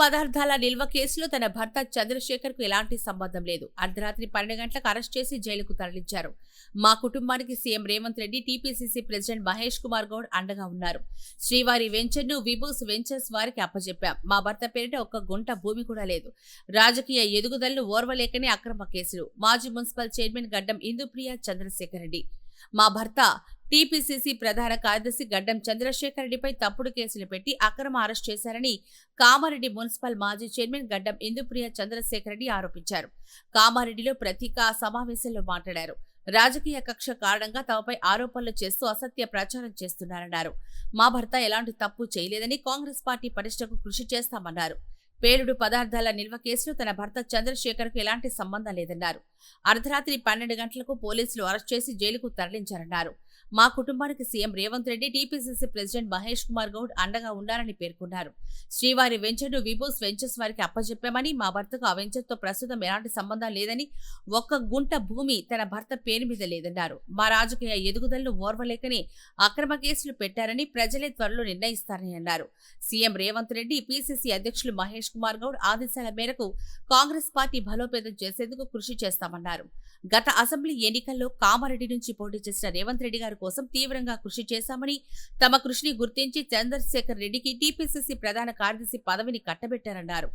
పదార్థాల నిల్వ కేసులో తన భర్త చంద్రశేఖర్ కు ఎలాంటి సంబంధం లేదు. అర్ధరాత్రి 12 గంటలకు అరెస్ట్ చేసి జైలుకు తరలించారు. మా కుటుంబానికి CM Revanth Reddy, TPCC president Mahesh Kumar Goud అండగా ఉన్నారు. శ్రీవారి వెంచర్ ను విభూస్ వెంచర్స్ వారికి అప్పజెప్పాం. మా భర్త పేరిట ఒక్క గుంట భూమి కూడా లేదు. రాజకీయ ఎదుగుదలను ఓర్వలేకనే అక్రమ కేసులు. మాజీ మున్సిపల్ చైర్మన్ గడ్డం ఇందుప్రియ చంద్రశేఖర్ రెడ్డి. మా భర్త టీపీసీసీ ప్రధాన కార్యదర్శి గడ్డం చంద్రశేఖర్ రెడ్డిపై తప్పుడు కేసులు పెట్టి అక్రమ అరెస్ట్ చేశారని కామారెడ్డి మున్సిపల్ మాజీ చైర్మన్ గడ్డం ఇందుప్రియ చంద్రశేఖర్ రెడ్డి ఆరోపించారు. కామారెడ్డిలో పత్రికా సమావేశంలో మాట్లాడారు. రాజకీయ కక్ష కారణంగా తమపై ఆరోపణలు చేస్తూ అసత్య ప్రచారం చేస్తున్నారన్నారు. మా భర్త ఎలాంటి తప్పు చేయలేదని, కాంగ్రెస్ పార్టీ పరిష్కరణకు కృషి చేస్తామన్నారు. పేలుడు పదార్థాల నిల్వ కేసులో తన భర్త చంద్రశేఖర్ కు ఎలాంటి సంబంధం లేదన్నారు. అర్ధరాత్రి 12 గంటలకు పోలీసులు అరెస్ట్ చేసి జైలుకు తరలించారన్నారు. మా కుటుంబానికి CM Revanth Reddy, TPCC president Mahesh Kumar Goud అండగా ఉన్నారని పేర్కొన్నారు. శ్రీవారి వెంచర్ ను విభూస్ వెంచర్స్ వారికి అప్పజెప్పామని, మా భర్తకు ఆ వెంచర్ తో ప్రస్తుతం ఎలాంటి సంబంధం లేదని, ఒక్క గుంట భూమి తన భర్త పేరు మీద లేదన్నారు. మా రాజకీయ ఎదుగుదలను ఓర్వలేకనే అక్రమ కేసులు పెట్టారని, ప్రజలే త్వరలో నిర్ణయిస్తారని అన్నారు. సీఎం రేవంత్ రెడ్డి, పీసీసీ అధ్యక్షులు మహేష్ కుమార్ గౌడ్ ఆదేశాల మేరకు కాంగ్రెస్ పార్టీ బలోపేతం చేసేందుకు కృషి చేస్తామన్నారు. గత అసెంబ్లీ ఎన్నికల్లో కామారెడ్డి నుంచి పోటీ చేసిన రేవంత్ రెడ్డి గారి కోసం తీవ్రంగా కృషి చేశామని, తమ కృషిని గుర్తించి చంద్రశేఖర్ రెడ్డికి టీపీసీసీ ప్రధాన కార్యదర్శి పదవిని కట్టబెట్టారన్నారు.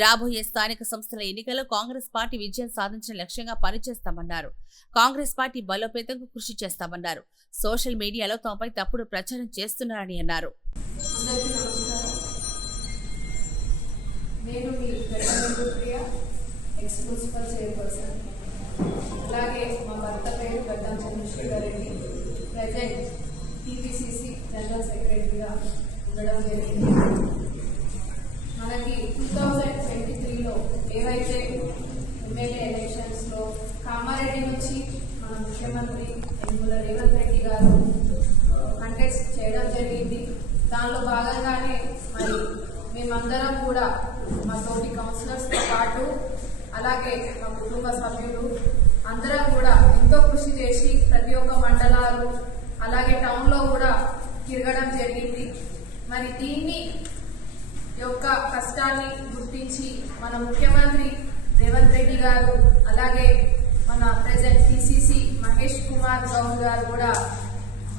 రాబోయే స్థానిక సంస్థల ఎన్నికల్లో కాంగ్రెస్ పార్టీ విజయం సాధించిన లక్ష్యంగా పనిచేస్తామన్నారు. కాంగ్రెస్ పార్టీ బలోపేతంకు కృషి చేస్తామన్నారు. సోషల్ మీడియాలో తమపై తప్పుడు ప్రచారం చేస్తున్నారని అన్నారు. నేను మీ ప్రియ ఎక్స్ మున్సిపల్ చైర్పర్సన్. అలాగే మా భర్త పేరు Gaddam Chandrashekar Reddy, present TPCC general సెక్రటరీగా ఉండడం జరిగింది. మనకి 2023లో ఏవైతే ఎమ్మెల్యే ఎలక్షన్స్లో కామారెడ్డి నుంచి మన ముఖ్యమంత్రి యనమల రేవంత్ రెడ్డి గారు కంటెస్ట్ చేయడం జరిగింది. దానిలో భాగంగానే మరి మేమందరం కూడా మా తోటి కౌన్సిలర్స్తో పాటు అలాగే మా కుటుంబ సభ్యులు అందరం కూడా ఎంతో కృషి చేసి ప్రతి ఒక్క మండలాలు అలాగే టౌన్లో కూడా తిరగడం జరిగింది. మరి దీన్ని యొక్క కష్టాన్ని గుర్తించి మన ముఖ్యమంత్రి రేవంత్ రెడ్డి గారు అలాగే మన ప్రెసిడెంట్ పిసిసి మహేష్ కుమార్ గౌడ్ గారు కూడా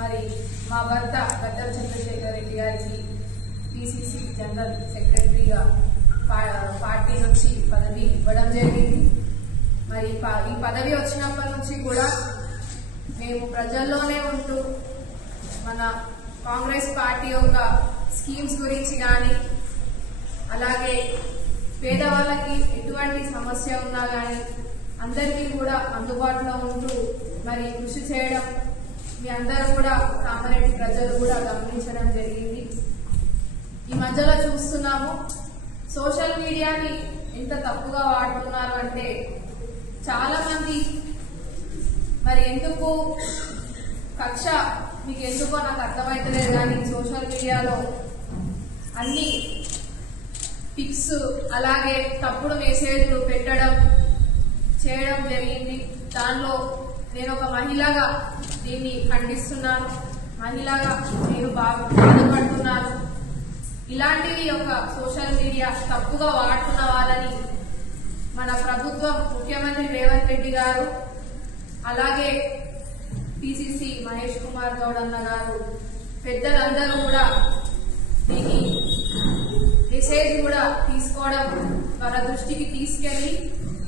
మరి మా భర్త గడ్డం చంద్రశేఖర్ రెడ్డి గారికి పిసిసి జనరల్ సెక్రటరీగా పార్టీ నుంచి పదవి ఇవ్వడం జరిగింది. మరి ఈ పదవి వచ్చినప్పటి నుంచి కూడా మేము ప్రజల్లోనే ఉంటూ మన కాంగ్రెస్ పార్టీ యొక్క స్కీమ్స్ గురించి కానీ అలాగే పేదవాళ్ళకి ఎటువంటి సమస్య ఉన్నా కానీ అందరికీ కూడా అందుబాటులో ఉంటూ మరి కృషి చేయడం మీ అందరూ కూడా కామారెడ్డి ప్రజలు కూడా గమనించడం జరిగింది. ఈ మధ్యలో చూస్తున్నాము సోషల్ మీడియాని ఎంత తప్పుగా వాడుతున్నారు అంటే చాలా మంది మరి ఎందుకు కక్ష మీకు ఎందుకో నాకు అర్థమైతలేదు కానీ సోషల్ మీడియాలో అన్ని పిక్స్ అలాగే తప్పుడు మెసేజ్లు పెట్టడం చేయడం జరిగింది. దానిలో నేను ఒక మహిళగా దీన్ని ఖండిస్తున్నాను. మహిళగా నేను బాధపడుతున్నాను. ఇలాంటివి ఒక సోషల్ మీడియా తప్పుగా వాడుతున్న వాళ్ళని మన ప్రభుత్వం ముఖ్యమంత్రి రేవంత్ రెడ్డి గారు అలాగే పిసిసి మహేష్ కుమార్ గౌడ్ అన్న గారు పెద్దలందరూ కూడా దీని మెసేజ్ కూడా తీసుకోవడం వాళ్ళ దృష్టికి తీసుకెళ్లి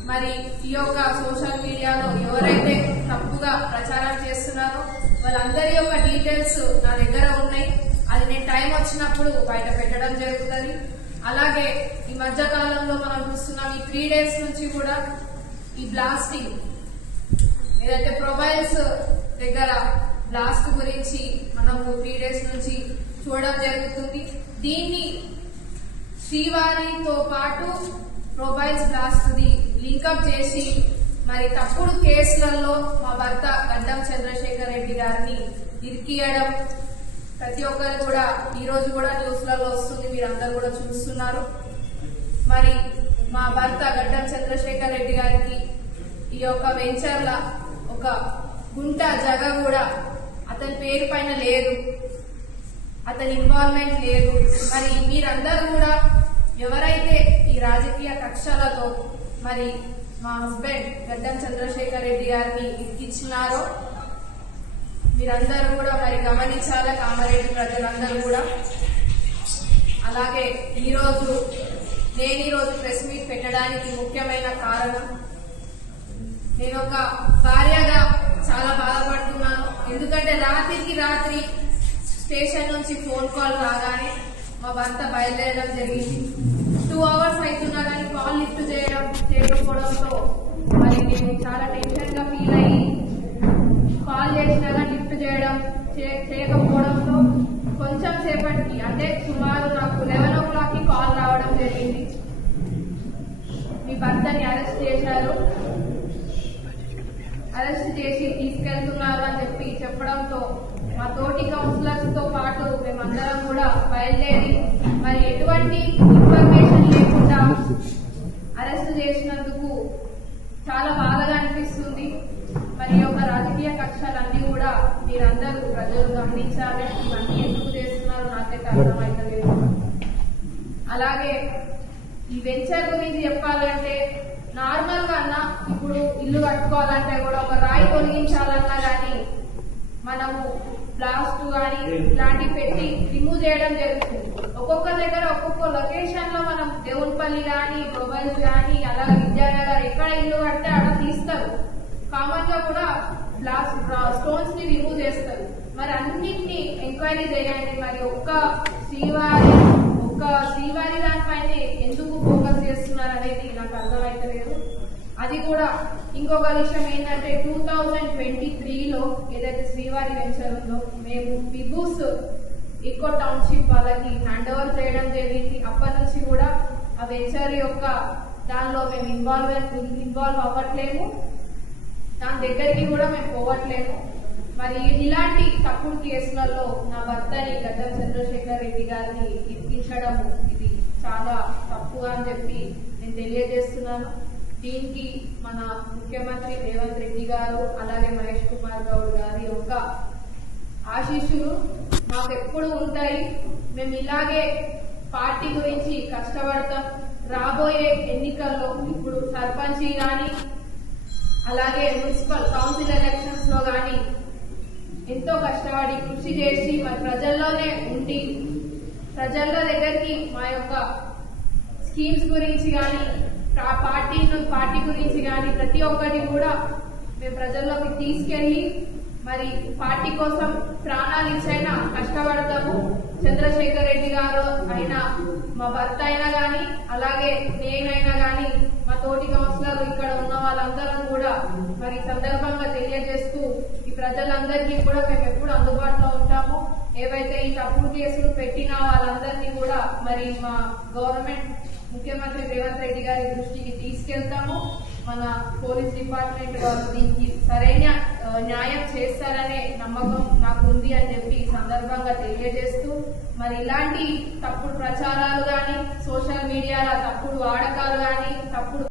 మరి ఈ యొక్క సోషల్ మీడియాలో ఎవరైతే తప్పుగా ప్రచారం చేస్తున్నారో వాళ్ళందరి యొక్క డీటెయిల్స్ నా దగ్గర ఉన్నాయి. అది నేను టైం వచ్చినప్పుడు బయట పెట్టడం జరుగుతుంది. అలాగే ఈ మధ్య కాలంలో మనం చూస్తున్నాం ఈ 3 days నుంచి కూడా ఈ బ్లాస్టింగ్ ఏదైతే ప్రొఫైల్స్ దగ్గర బ్లాస్ట్ గురించి మనము 3 days నుంచి చూడడం జరుగుతుంది. దీన్ని శ్రీవారితో పాటు ప్రొఫైల్స్ బ్లాస్ట్ ది లింకప్ చేసి మరి తప్పుడు కేసులలో మా భర్త గడ్డం చంద్రశేఖర్ రెడ్డి గారిని ఇరికియడం ప్రతి ఒక్కరు కూడా ఈ రోజు కూడా న్యూస్లలో వస్తుంది, మీరందరూ కూడా చూస్తున్నారు. మరి మా భర్త గడ్డం చంద్రశేఖర్ రెడ్డి గారికి ఈ యొక్క వెంచర్ల ఒక గుంట జగ కూడా అతని పేరు పైన లేదు, అతని ఇన్వాల్వ్మెంట్ లేదు. మరి మీరందరూ కూడా ఎవరైతే కక్షలతో మరి మా హస్బెండ్ గడ్డం చంద్రశేఖర్ రెడ్డి గారిని ఇరికించినారో మీరందరూ కూడా మరి గమనించాలా, కామారెడ్డి ప్రజలందరూ కూడా. అలాగే నేను ఈరోజు ప్రెస్ మీట్ పెట్టడానికి ముఖ్యమైన కారణం, నేను ఒక భార్యగా చాలా బాధపడుతున్నాను. ఎందుకంటే రాత్రికి రాత్రి స్టేషన్ నుంచి ఫోన్ కాల్ రాగానే మా భర్త బయలుదేరడం జరిగింది. 2 hours అవుతున్నా కానీ కాల్ లిఫ్ట్ చేయకపోవడంతో మరి నేను చాలా టెన్షన్ గా ఫీల్ అయ్యి కాల్ చేసినా కానీ లిఫ్ట్ చేయకపోవడంతో కొంచెం సేపటికి అంటే సుమారు నాకు 11 o'clock కాల్ రావడం జరిగింది. మీ భర్తని అరెస్ట్ చేశారు, అరెస్ట్ చేసి తీసుకెళ్తున్నారు అని చెప్పడంతో మా తోటి కౌన్సిలర్స్ తో పాటు మేమందరం కూడా బయలుదేరి మరి ఎటువంటి ఇన్ఫర్మేషన్ లేకుండా అరెస్ట్ చేసినందుకు చాలా బాధగా అనిపిస్తుంది. మరి యొక్క రాజకీయ కక్షలన్నీ కూడా మీరందరూ ప్రజలు గమనించాలి. ఇవన్నీ ఎందుకు చేస్తున్నారో నాకైతే అర్థమైతలేదు. అలాగే ఈ వెంచర్ గురించి చెప్పాలంటే నార్మల్ గా అన్నా ఇప్పుడు ఇల్లు కట్టుకోవాలంటే కూడా ఒక రాయి తొలగించాలన్నా గానీ మనము ప్లాస్ట్ గానీ ఇలాంటివి పెట్టి రిమూవ్ చేయడం జరుగుతుంది. ఒక్కొక్క దగ్గర ఒక్కొక్క లొకేషన్ లో మనం దేవునిపల్లి గానీ, మొబైల్స్ గానీ, అలాగే విద్యానగర్ ఎక్కడ ఇల్లు కడితే అక్కడ తీస్తారు. కామన్ గా కూడా స్టోన్స్ ని రిమూవ్ చేస్తారు. మరి అన్నింటినీ ఎంక్వైరీ చేయండి. మరి ఒక్క శ్రీవారి దానిపైన ఎందుకు ఫోకస్ చేస్తున్నారు అనేది నాకు అర్థమైతలేదు. అది కూడా ఇంకొక విషయం ఏంటంటే 2023లో ఏదైతే శ్రీవారి వెంచర్ ఉందో మేము విభూస్ ఈకో టౌన్షిప్ వాళ్ళకి హ్యాండ్ ఓవర్ చేయడం జరిగింది. అప్పటి నుంచి కూడా ఆ వెంచర్ యొక్క దానిలో మేము ఇన్వాల్వ్ అవ్వట్లేము, దాని దగ్గరికి కూడా మేము పోవట్లేము. మరి ఇలాంటి తప్పుడు కేసులలో నా భర్తని గడ్డం చంద్రశేఖర్ రెడ్డి గారిని ఇరికించడం ఇది చాలా తప్పు అని చెప్పి నేను తెలియజేస్తున్నాను. దీనికి మన ముఖ్యమంత్రి రేవంత్ రెడ్డి గారు అలాగే మహేష్ కుమార్ గౌడ్ గారి యొక్క ఆశీస్సులు మాకు ఎప్పుడు ఉంటాయి. మేము ఇలాగే పార్టీ గురించి కష్టపడతాం. రాబోయే ఎన్నికల్లో ఇప్పుడు సర్పంచ్ గాని అలాగే మున్సిపల్ కౌన్సిల్ ఎలక్షన్స్ లో గాని ఎంతో కష్టపడి కృషి చేసి మరి ప్రజల్లోనే ఉండి ప్రజల దగ్గరికి మా యొక్క స్కీమ్స్ గురించి కానీ పార్టీ గురించి కానీ ప్రతి ఒక్కటి కూడా మేము ప్రజల్లోకి తీసుకెళ్లి మరి పార్టీ కోసం ప్రాణాలు ఇచ్చైనా కష్టపడతాము. చంద్రశేఖర్ రెడ్డి గారు అయినా మా భర్త అయినా గాని అలాగే నేనైనా గాని మా తోటి కౌన్సిలర్ ఇక్కడ ఉన్న వాళ్ళందరం కూడా మరి సందర్భంగా తెలియజేస్తూ ఈ ప్రజలందరికీ కూడా మేము ఎప్పుడు అందుబాటులో ఉంటాము. ఏవైతే ఈ తప్పుడు కేసులు పెట్టినా వాళ్ళందరినీ కూడా మరి మా గవర్నమెంట్ ముఖ్యమంత్రి రేవంత్ రెడ్డి గారి దృష్టికి తీసుకెళ్తాము. మన పోలీస్ డిపార్ట్మెంట్ వాళ్ళు దీనికి సరైన న్యాయం చేస్తారనే నమ్మకం నాకు ఉంది అని చెప్పి ఈ సందర్భంగా తెలియజేస్తూ మరి ఇలాంటి తప్పుడు ప్రచారాలు కానీ సోషల్ మీడియాలో తప్పుడు వాడకాలు కానీ తప్పుడు